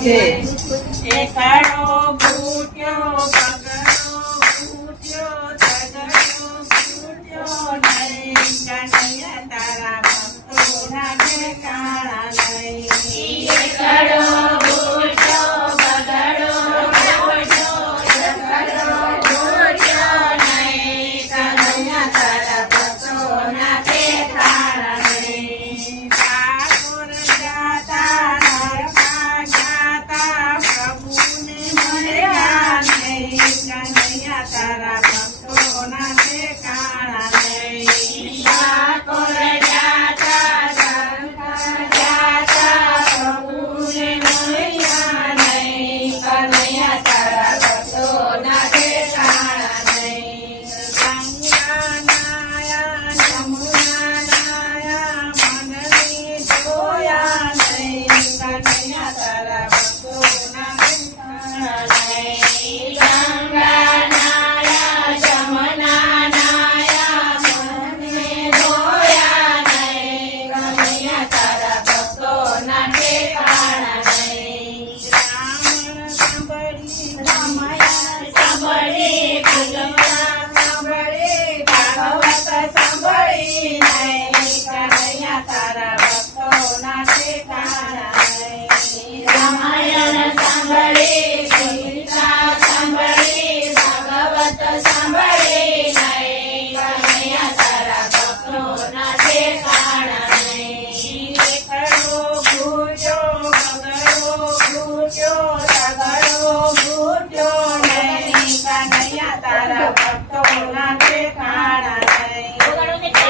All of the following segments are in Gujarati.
છે એકડો ભૂટ્યો બગડો ભૂટ્યો તગડો ભૂટ્યો નહીં કનૈયા તારા ભક્તોના ઠેકાણા નહીં એકડો ભૂટ્યો બગડો ભૂટ્યો તગડો ભૂટ્યો નહીં કનૈયા તારા ભક્તોના ઠેકાણા નહીં ઠાકોર જાતા નરકા જાતા પ્રભુને મળ્યા નહીં કનૈયા તારા ભક્તોના ઠેકાણા નહીં ઠાકોર જાતા નરકા જાતા પ્રભુને મળ્યા નહીં કનૈયા તારા ભક્તોના ઠેકાણા નહીં ગંગા નાયા જમુના નાયા મનની જોયા નહીં કનૈયા તારા ભક્તોના ઠેકાણા નહીં ગંગા નાયા જમના નાયા મને ધોયા નહીં કનૈયા તારા ભક્તોના ઠેકાણા નહીં રામ સાંભળી રામાયણ સાંભળી ભગવાન સાંભળી ભાગવત સાંભળી નહીં કનૈયા તારા ભક્તોના ઠેકાણા નહીં રામાયણ સાંભળી ગીતા સાંભળી ભાગવત સાંભળી નહીં કનૈયા તારા ભક્તોના ઠેકાણા નહીં એકડો ભૂટ્યો બગડો ભૂટ્યો તગડો ભૂટ્યો નહીં કનૈયા તારા ભક્તોના ઠેકાણા નહીં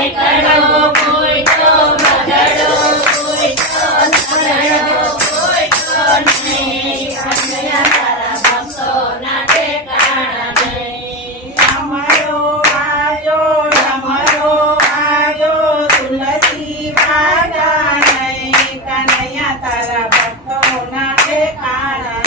એકડો ભૂટ્યો બગડો ભૂટ્યો તગડો ભૂટ્યો નહીં કનૈયા તારા ભક્તોના ઠેકાણા નહીં ડમરો વાગ્યો તુલસી વાગ્યા નહીં કનૈયા તારા ભક્તોના ઠેકાણા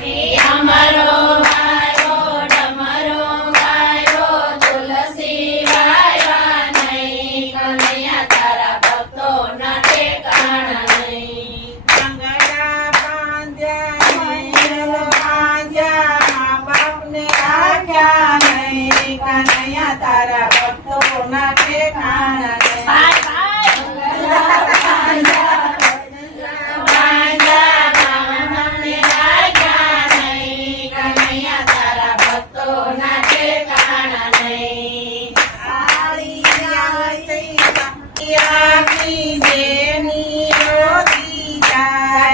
નહીં અમારો ગાયો ડમરો ગાયો તુલસી વાયા નહીં કનૈયા તારા ભક્તોના ઠેકાણા નહીં બંગડા બાંધ્યા મહેલ બાંધ્યા મા બાપને રાખ્યા નહીં કનૈયા તારા ભક્તોના ઠેકાણા નહીં વાંજા ગામને રાખ્યા નહીં કનૈયા તારા ભક્તોના ઠેકાણા નહીં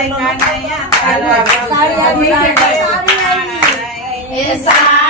કનૈયા તારા ભક્તોના ઠેકાણા નહીં. એ સા